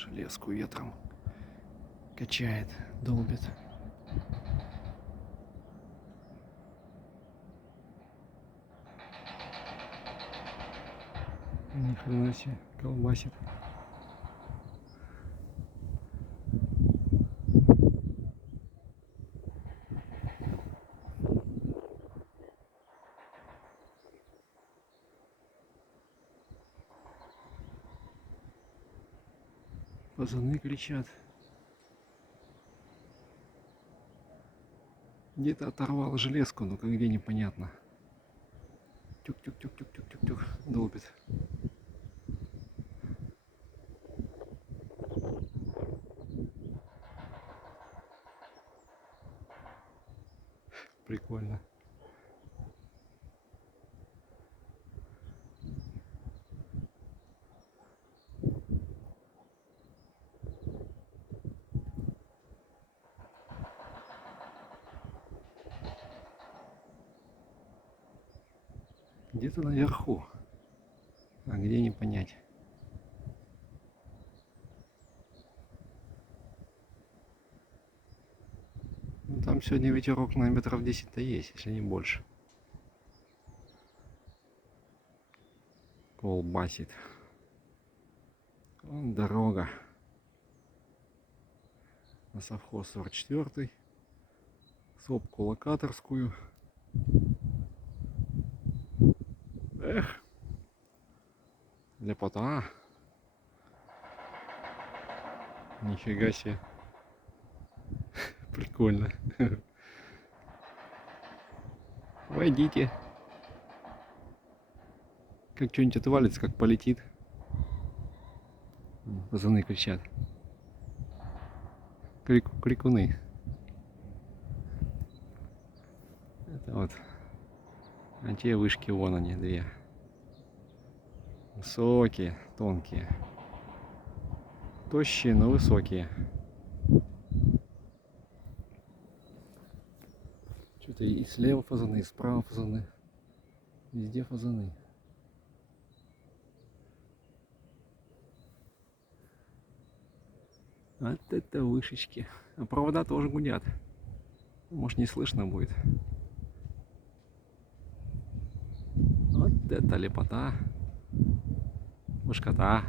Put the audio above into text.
Железку ветром качает, долбит. Ни хрена себе, колбасит. Пацаны кричат. Где-то оторвал железку, но где непонятно. Тюк-тюк-тюк-тюк-тюк-тюк-тюк. Долбит. Прикольно. Где-то наверху, а где не понять. Ну, там сегодня ветерок на метров 10-то есть, если не больше. Колбасит. Вон дорога на совхоз 44-й, сопку локаторскую. Эх, лепота. Нифига себе. Прикольно. Войдите. Как что-нибудь отвалится, как полетит. Пацаны кричат. Крикуны. Это вот. А те вышки вон они, две. Высокие, тонкие. Тощие, но высокие. Что-то и слева фазаны, и справа фазаны. Везде фазаны. Вот это вышечки. А провода тоже гудят. Может, не слышно будет. Вот это лепота. Мушкота.